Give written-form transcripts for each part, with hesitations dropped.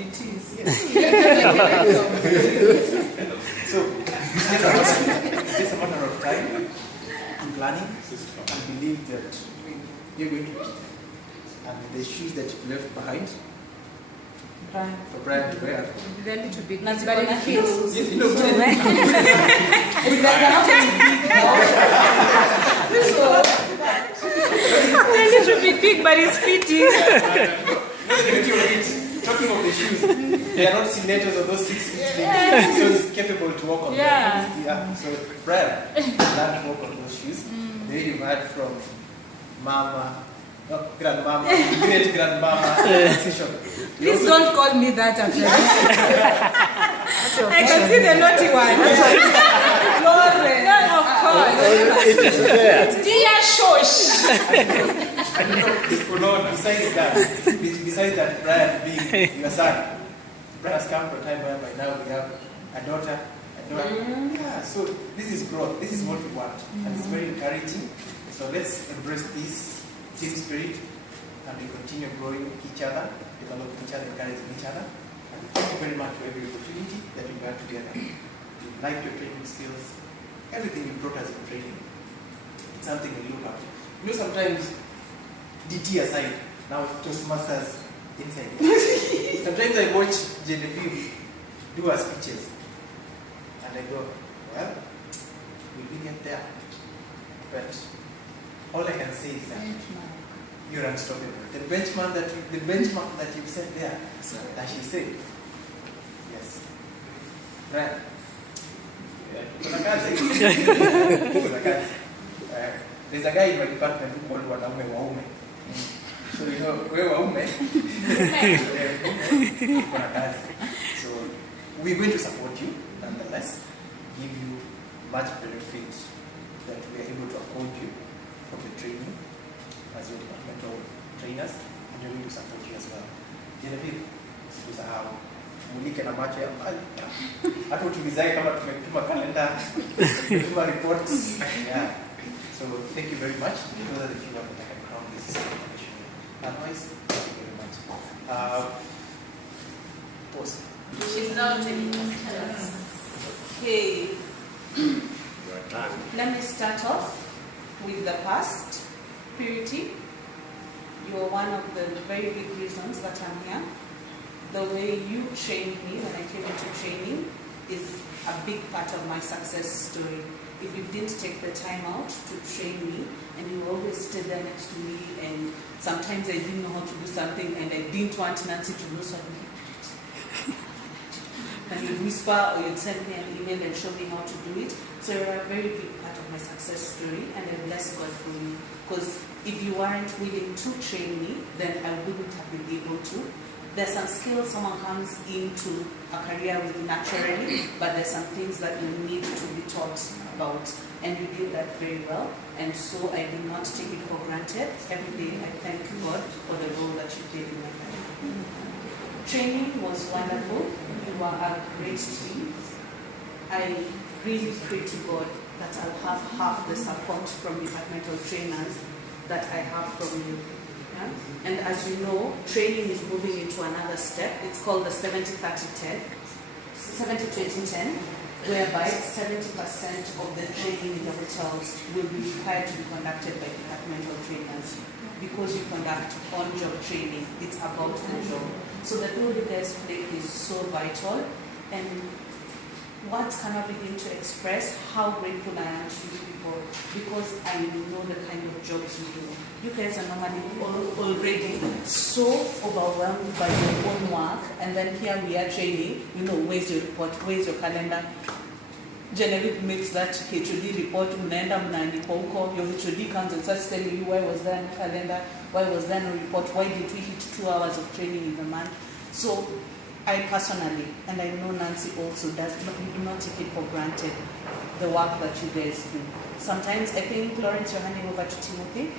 DTs. So, it's a matter of time and planning and believe that you're going to do it. And the shoes that you left behind, for Brian to wear. They're a little bit, but it feels. You know, A little bit big, but it's fitting. Talking of the shoes, they are not stilettos of those 6 feet things, so it's capable to walk on them. Yeah. So Brian learned to walk on those shoes. They you've heard from Mama, grandmama, great grandmama. Please don't call me that after this. I can see the naughty one. Lauren. Of course. It is there. Dear Shosh. Besides that, Brian being your son, Brian has come to a time where by now we have a daughter. Yeah, so this is growth. This is what we want, and it's very encouraging. So let's embrace this team spirit, and we continue growing each other, developing each other, encouraging each other. And thank you very much for every opportunity that we got together. We like your training skills, everything you brought us in training. It's something we look up to. You know, sometimes DT aside, now Toastmasters inside. Sometimes I watch Genevive do her speeches, and I go, well, we will get there. But all I can say is that you're unstoppable. The benchmark that you've set there, that she said, yes. Right. There's a guy in my department who called wanaume waume. So you know, we're waume. So we're going to support you nonetheless, give you much benefit that we are able to afford you from the training as your departmental trainers, and we're going to support you as well. Genevieve, usisahau mulike na macho ya mbali. Hata utulizae kama tumetuma kalenda, tumetuma reports. Yeah. So thank you very much. Those are the few that I can crown this information. Otherwise, thank you very much. Pause. She's now taking us. Okay. Let me start off with the past. Purity. You are one of the very big reasons that I'm here. The way you trained me when I came into training is a big part of my success story. If you didn't take the time out to train me, and you always stayed there next to me, and sometimes I didn't know how to do something, and I didn't want Nancy to know something. And you'd whisper, or you'd send me an email and show me how to do it. So you're a very big part of my success story, and I bless God for you. Because if you weren't willing to train me, then I wouldn't have been able to. There's some skills someone comes into a career with naturally, but there's some things that you need to be taught about, and you did that very well. And so I do not take it for granted. Every day I thank God for the role that you played in my life. Training was wonderful. You were a great team. I really pray to God that I'll have half the support from departmental trainers that I have from you. Yeah? And as you know, training is moving into another step. It's called the 70-30-10, 70-20-10, whereby 70% of the training in the hotels will be required to be conducted by departmental trainers. Because you conduct on-job training, it's about the job. So the role you guys play is so vital, and words cannot begin to express how grateful I am to you people, because I know the kind of jobs you do. You guys are normally already so overwhelmed by your own work, and then here we are training, you know, where's your report, where's your calendar? Genevieve makes that HOD report, mnaenda mnaandikwa huko, your HOD comes and starts telling you why was there no calendar, why was there no report, why did we hit 2 hours of training in the month? So I personally, and I know Nancy also does, but we do not take it for granted, the work that you guys do. Sometimes I think, Lawrence, you're handing over to Timothy.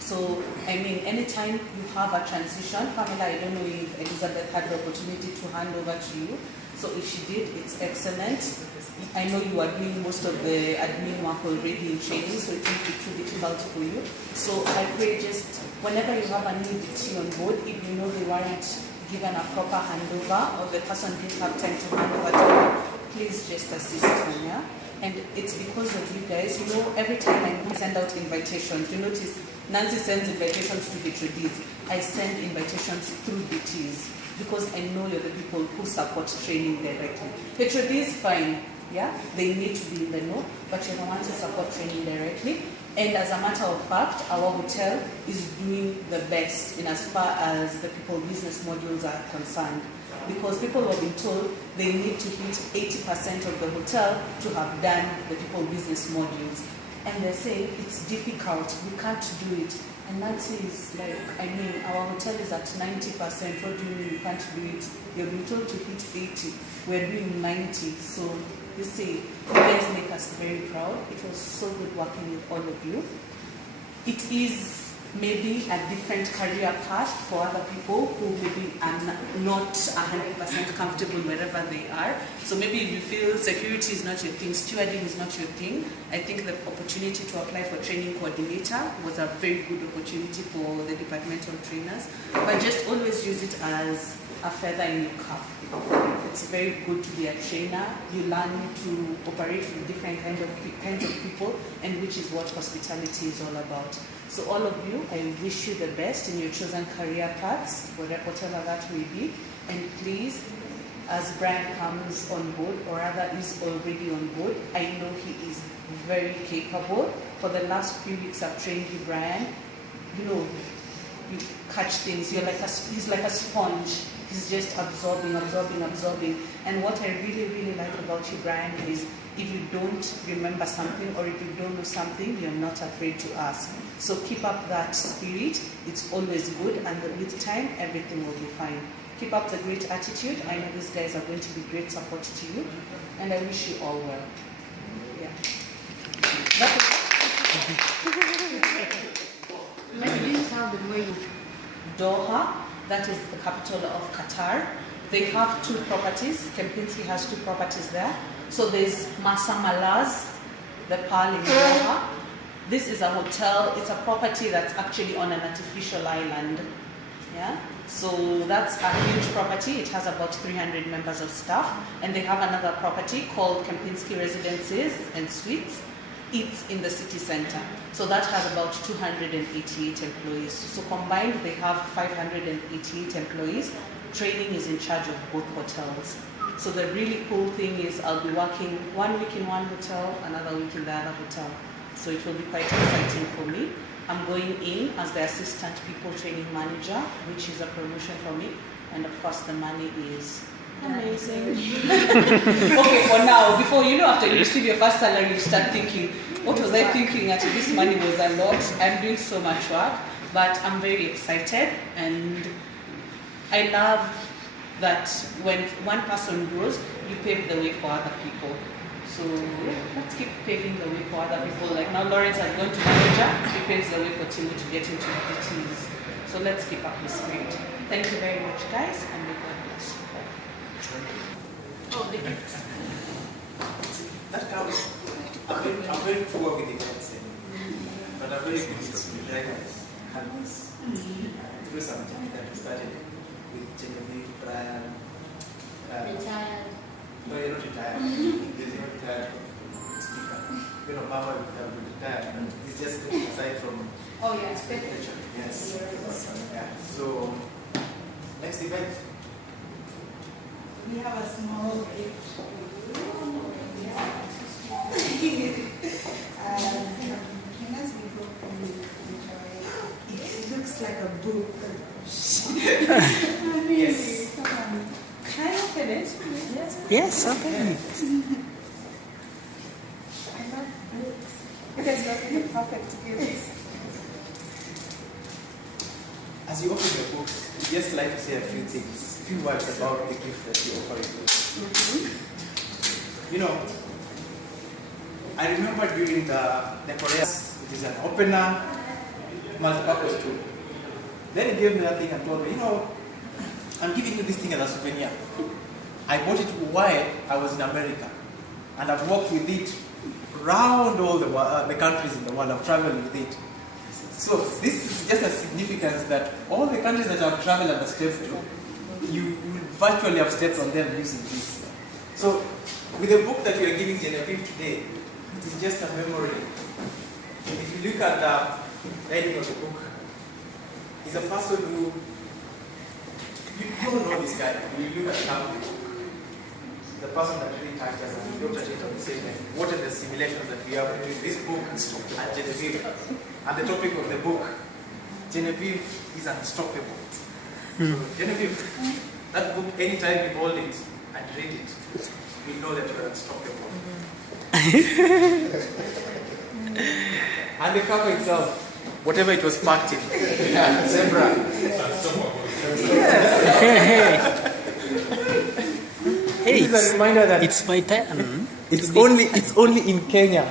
So, I mean, anytime you have a transition, Pamela, I don't know if Elizabeth had the opportunity to hand over to you. So if she did, it's excellent. I know you are doing most of the admin work already in training, so it won't be too difficult for you. So I pray just, whenever you have a new DT on board, if you know they weren't given a proper handover, or the person didn't have time to hand over to me, please just assist me, yeah? And it's because of you guys. You know, every time I send out invitations, you notice Nancy sends invitations to Betrodies. I send invitations through BTs because I know you're the people who support training directly. Betrodies, fine, yeah? They need to be in the know, but you're the ones who support training directly. And as a matter of fact, our hotel is doing the best in as far as the people business modules are concerned. Because people have been told they need to hit 80% of the hotel to have done the people business modules. And they're saying it's difficult, we can't do it. And Nancy is like, I mean, our hotel is at 90%, what do you mean you can't do it? You've been told to hit 80, we're doing 90, so you see, you guys make us very proud. It was so good working with all of you. It is maybe a different career path for other people who maybe are not 100% comfortable wherever they are. So maybe if you feel security is not your thing, stewarding is not your thing, I think the opportunity to apply for training coordinator was a very good opportunity for the departmental trainers. But just always use it as a feather in your cap. It's very good to be a trainer. You learn to operate with different kinds of people, and which is what hospitality is all about. So all of you, I wish you the best in your chosen career paths, whatever that may be. And please, as Brian comes on board, or rather is already on board, I know he is very capable. For the last few weeks I've trained you, Brian. You know, you catch things. He's like a sponge. He's just absorbing. And what I really like about you, Brian, is if you don't remember something or if you don't know something, you're not afraid to ask. So keep up that spirit. It's always good, and with time, everything will be fine. Keep up the great attitude. I know these guys are going to be great support to you, and I wish you all well. Yeah. Maybe you tell them where you... Doha, that is the capital of Qatar. They have 2 properties. Kempinski has 2 properties there. So there's Masa Malaz, the Pearl in Doha. This is a hotel. It's a property that's actually on an artificial island. Yeah. So that's a huge property. It has about 300 members of staff. And they have another property called Kempinski Residences and Suites. It's in the city center. So that has about 288 employees. So combined, they have 588 employees. Training is in charge of both hotels. So the really cool thing is I'll be working 1 week in one hotel, another week in the other hotel. So it will be quite exciting for me. I'm going in as the assistant people training manager, which is a promotion for me. And of course, the money is amazing. Okay, for now, before, you know, after you receive your first salary, you start thinking, what was I thinking? Actually, this money was a lot. I'm doing so much work, but I'm very excited, and I love that when one person grows, you pave the way for other people. So yeah, let's keep paving the way for other people. Like now, Lawrence has gone to manager, he paves the way for Timo to get into PTs. So let's keep up the spirit. Thank you very much, guys, and may God bless you. Oh, the That counts. I'm very poor with events, but I'm very good with drivers. Through something that we started with Genevive, Brian. retired. No, you're not retired. There's no retired speaker. You know, Mama would have been retired, but it's just aside from. Oh, yeah, expected. Yes. Yeah. So, next event. We have a small gift. It looks like a book. Yes. Can I open it? Yes, okay. I love books. You guys got me the perfect gift. As you open your books, you just like to say a few things, a few words about the gift that you offer. You know, I remember during the Korea, it is an opener, multi-purpose tool. Then he gave me that thing and told me, you know, I'm giving you this thing as a souvenir. I bought it while I was in America, and I've walked with it around all the countries in the world. I've traveled with it. So this is just a significance that all the countries that I've traveled and escaped to, you would virtually have stepped on them using this. So, with the book that we are giving Genevieve today, it is just a memory. If you look at the heading of the book, he's a person who, you don't know this guy. You look at the cover, the person that really touched us, and we looked at it and said, what are the simulations that we have between this book and Genevieve? And the topic of the book, Genevieve is unstoppable. So, Genevieve, that book, anytime you hold it and read it, you know that you are unstoppable. And the cover itself, whatever it was packed in, zebra. Hey, This is a reminder that it's my turn. it's only in Kenya.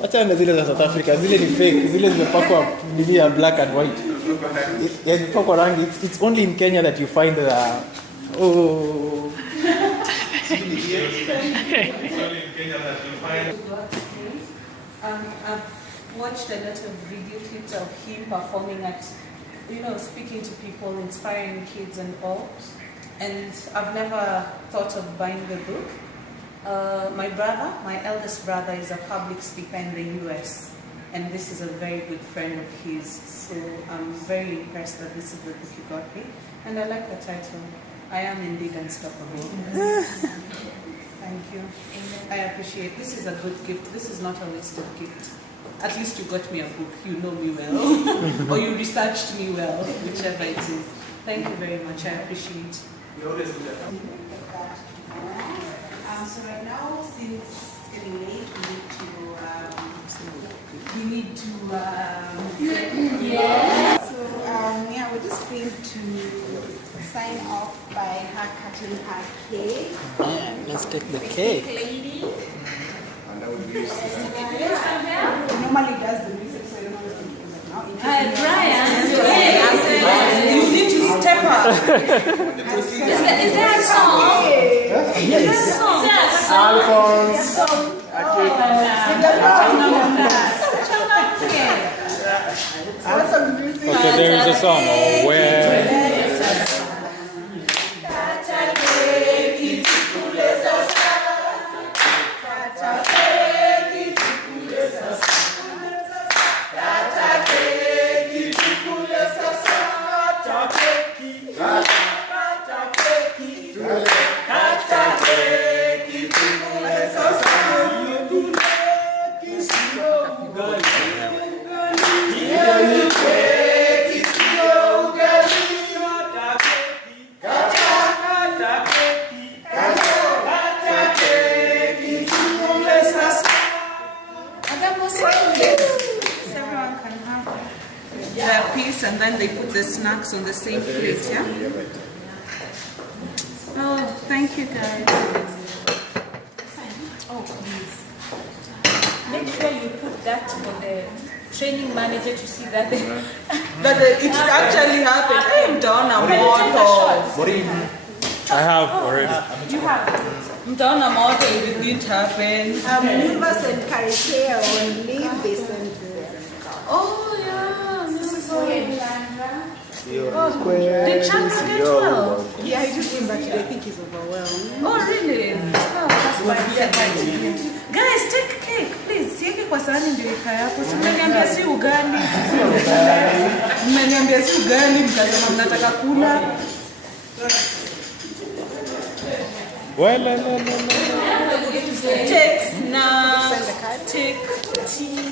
Wacha na zile za South Africa, zile ni fake, zile zimepakwa nini ya black and white. Zimepakwa rangi. It's only in Kenya that you find the I've watched a lot of video clips of him performing at, speaking to people, inspiring kids and all. And I've never thought of buying the book. My eldest brother is a public speaker in the US. And this is a very good friend of his. So I'm very impressed that this is the book he got me. And I like the title. I am indeed unstoppable. Thank you. I appreciate. This is a good gift. This is not a wasted gift. At least you got me a book. You know me well, or you researched me well, whichever it is. Thank you very much. I appreciate. we always do that. So right now, since it's getting late, we need to. Yeah. So we're just going to sign off by her cutting her cake. Yeah, let's take the cake. Lady. Normally does the music, so I don't know what's going to do now. Brian, you need to step up. Is there a song? Yes. Alphonse. Okay, there is a song. Oh, where? And then they put the snacks on the same plate, yeah? Oh, thank you guys. Oh, please. Make sure you put that for the training manager to see that It actually happened. I am done. I'm I have already. You have. Mtaona moto, it didn't happen. Universe and Caricea will leave this and Oh, yeah. Did Chandra get well? Yeah, he just came back today. I think he's overwhelmed. Oh, really? Oh, that's why I'm surprised. Guys, take cake, please. Sieke kwa sahani ndio ikae hapo. Mmeniambia si ugali. Mmeniambia si ugali, mkasema mnataka kula. Well, Take snacks, take tea.